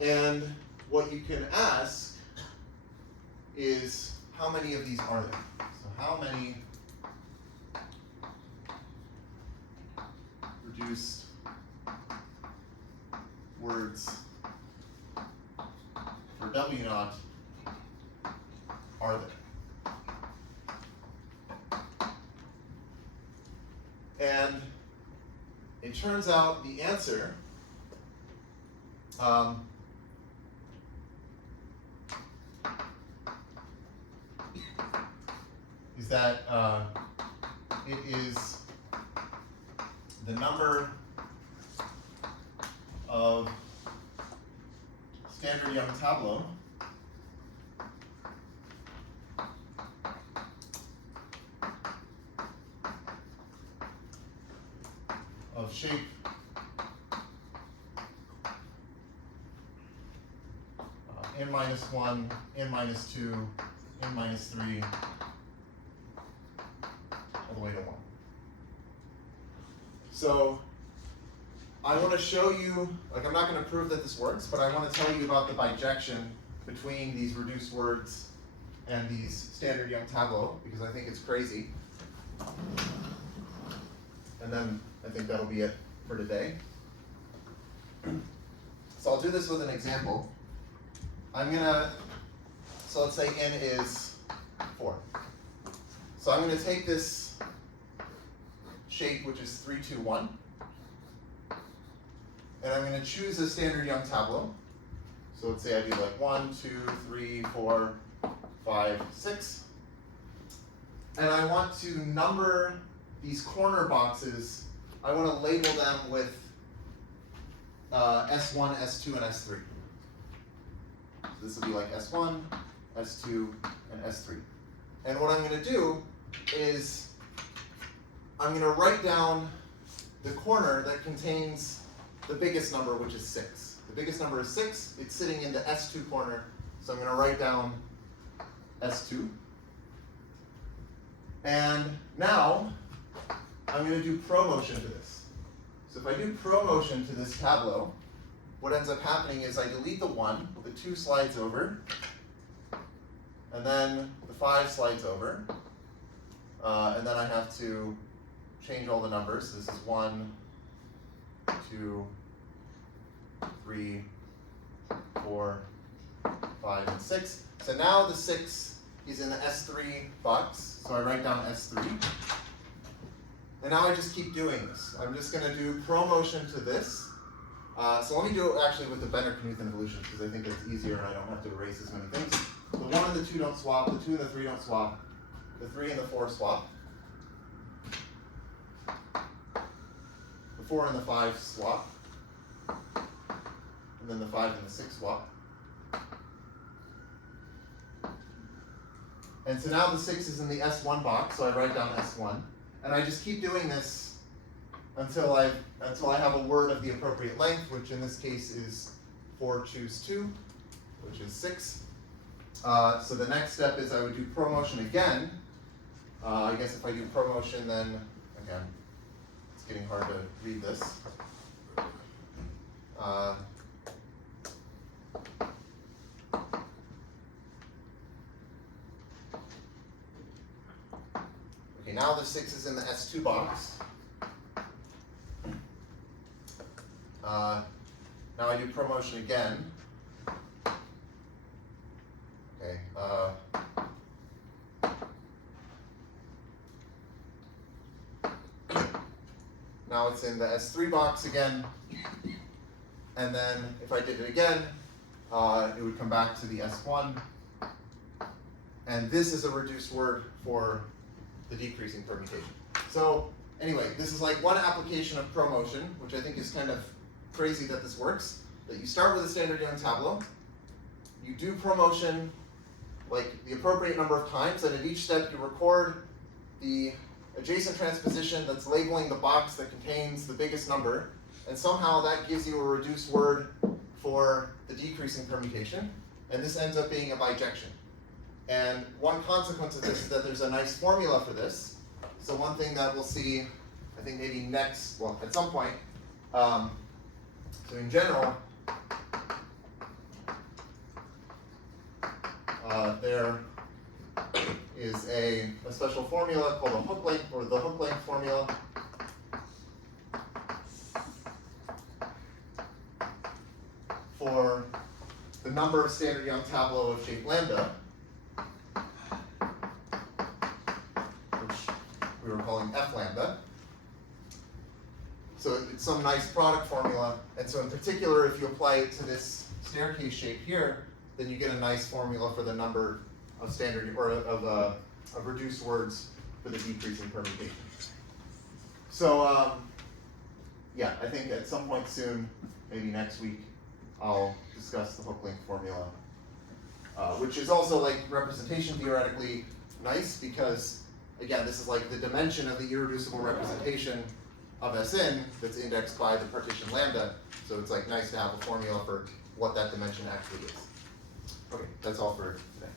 And what you can ask is, how many of these are there? So how many reduced words for W naught are there? And it turns out the answer is that it is the number of standard Young tableau of shape n-1, n-2, n-3, all the way to 1. So I want to show you, like I'm not going to prove that this works, but I want to tell you about the bijection between these reduced words and these standard Young tableau, because I think it's crazy. And then I think that'll be it for today. So I'll do this with an example. So let's say n is 4. So I'm going to take this shape, which is 3, 2, 1, and I'm going to choose a standard Young tableau. So let's say I do like 1, 2, 3, 4, 5, 6. And I want to number these corner boxes. I want to label them with S1, S2, and S3. So this will be like S1, S2, and S3. And what I'm going to do is I'm going to write down the corner that contains the biggest number, which is 6. The biggest number is 6. It's sitting in the S2 corner. So I'm going to write down S2. And now I'm going to do promotion to this. So if I do promotion to this tableau, what ends up happening is I delete the 1, the 2 slides over, and then the 5 slides over, and then I have to change all the numbers. So this is 1, 2, 3, 4, 5, and 6. So now the 6 is in the S3 box, so I write down S3. And now I just keep doing this. I'm just going to do promotion to this. So let me do it actually with the Bender-Knuth evolution, because I think it's easier and I don't have to erase as many things. The 1 and the 2 don't swap, the 2 and the 3 don't swap, the 3 and the 4 swap. The 4 and the 5 swap, and then the 5 and the 6 swap. And so now the 6 is in the S1 box, so I write down S1. And I just keep doing this until I have a word of the appropriate length, which in this case is 4 choose 2, which is 6. So the next step is I would do promotion again. I guess if I do promotion, then again, it's getting hard to read this. Okay, now the 6 is in the S2 box. Now I do promotion again. Okay. Now it's in the S3 box again. And then if I did it again, it would come back to the S1. And this is a reduced word for the decreasing permutation. So anyway, this is like one application of promotion, which I think is kind of crazy that this works. That you start with a standard Young tableau, you do promotion like the appropriate number of times, and at each step you record the adjacent transposition that's labeling the box that contains the biggest number, and somehow that gives you a reduced word for the decreasing permutation, and this ends up being a bijection. And one consequence of this is that there's a nice formula for this. So one thing that we'll see, I think maybe next, well, at some point, so in general, there is a special formula called a hook length, or the hook length formula. For the number of standard Young tableau of shape lambda, which we were calling F lambda. So it's some nice product formula, and so in particular, if you apply it to this staircase shape here, then you get a nice formula for the number of standard, or of reduced words for the decreasing permutation. So yeah, I think at some point soon, maybe next week, I'll discuss the hook length formula, which is also like representation theoretically nice, because again, this is like the dimension of the irreducible representation of Sn that's indexed by the partition lambda. So it's like nice to have a formula for what that dimension actually is. Okay, that's all for today.